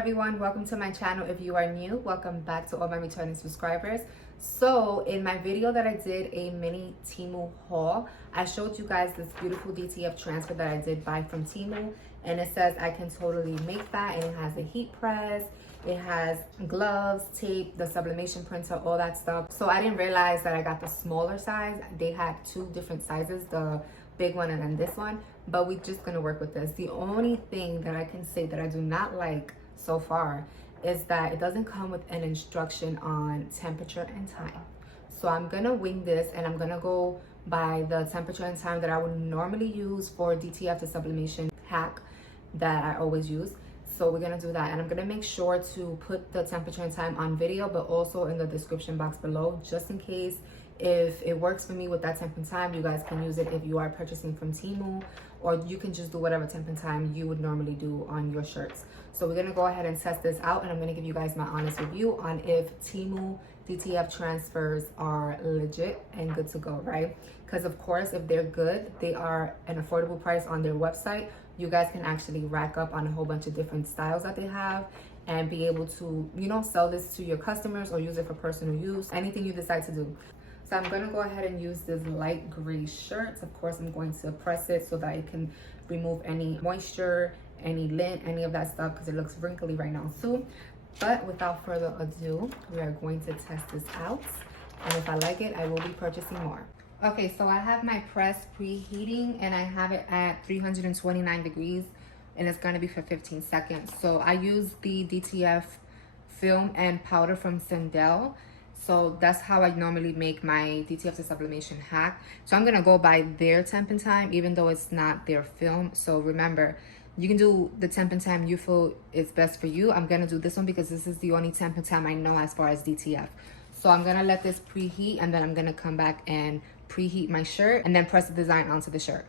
everyone, welcome to my channel. If you are new, welcome back to all my returning subscribers. So in my video that I did a mini TEMU haul, I showed you guys this beautiful DTF transfer that I did buy from TEMU, and it says I can totally make that, and it has a heat press, it has gloves, tape, the sublimation printer, all that stuff. So I didn't realize that I got the smaller size. They had two different sizes, the big one and then this one, but we're just gonna work with this. The only thing that I can say that I do not like so far is that it doesn't come with an instruction on temperature and time. So I'm gonna wing this, and I'm gonna go by the temperature and time that I would normally use for DTF, the sublimation hack that I always use. So we're gonna do that, and I'm gonna make sure to put the temperature and time on video, but also in the description box below, just in case if it works for me with that temp and time. You guys can use it if you are purchasing from TEMU, or you can just do whatever temp and time you would normally do on your shirts. So we're gonna go ahead and test this out, and I'm gonna give you guys my honest review on if TEMU DTF transfers are legit and good to go, right? Because of course, if they're good, they are an affordable price on their website. You guys can actually rack up on a whole bunch of different styles that they have and be able to, you know, sell this to your customers or use it for personal use, anything you decide to do. So I'm gonna go ahead and use this light gray shirt. Of course, I'm going to press it so that it can remove any moisture, any lint, any of that stuff, because it looks wrinkly right now too. But without further ado, we are going to test this out. And if I like it, I will be purchasing more. Okay, so I have my press preheating, and I have it at 329 degrees, and it's gonna be for 15 seconds. So I use the DTF film and powder from Sindel. So that's how I normally make my DTF the sublimation hack. So I'm gonna go by their temp and time, even though it's not their film. So remember, you can do the temp and time you feel is best for you. I'm gonna do this one because this is the only temp and time I know as far as DTF. So I'm gonna let this preheat, and then I'm gonna come back and preheat my shirt and then press the design onto the shirt.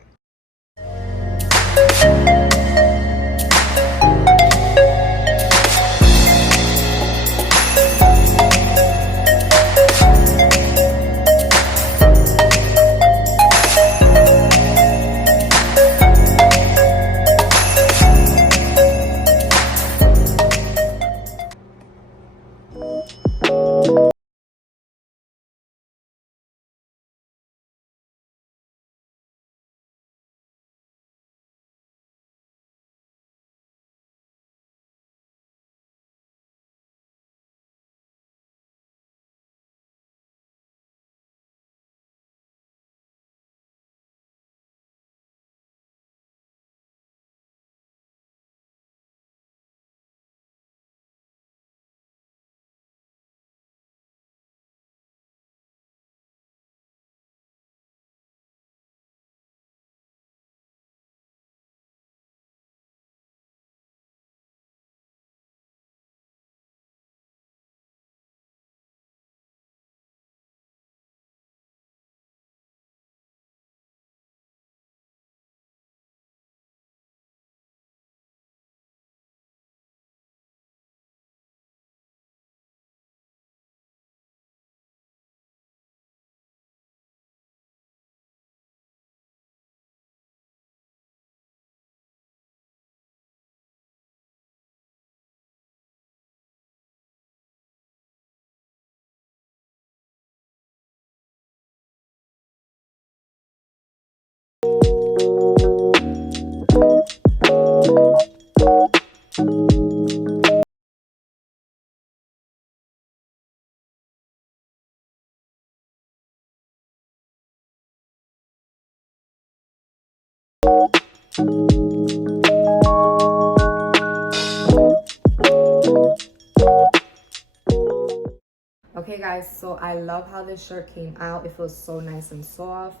Okay guys, so I love how this shirt came out. It feels so nice and soft,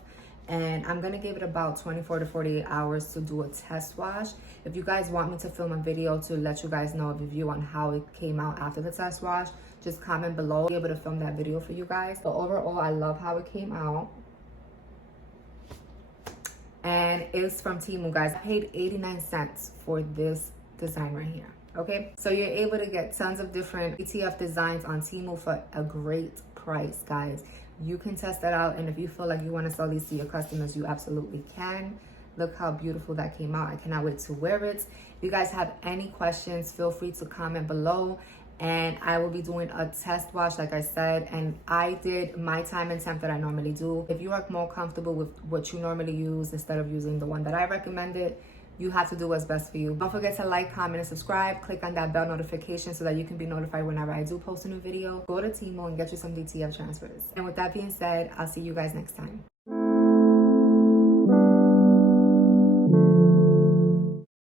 and I'm gonna give it about 24 to 48 hours to do a test wash. If you guys want me to film a video to let you guys know a review on how it came out after the test wash, just comment below. I'll be able to film that video for you guys. But overall, I love how it came out. And it's from TEMU, guys. I paid 89 cents for this design right here. Okay, so you're able to get tons of different DTF designs on TEMU for a great price, guys. You can test that out, and if you feel like you want to sell these to your customers, you absolutely can. Look how beautiful that came out. I cannot wait to wear it. If you guys have any questions, feel free to comment below. And I will be doing a test wash, like I said, and I did my time and temp that I normally do. If you are more comfortable with what you normally use instead of using the one that I recommended, you have to do what's best for you. Don't forget to like, comment, and subscribe. Click on that bell notification so that you can be notified whenever I do post a new video. Go to TEMU and get you some DTF transfers. And with that being said, I'll see you guys next time.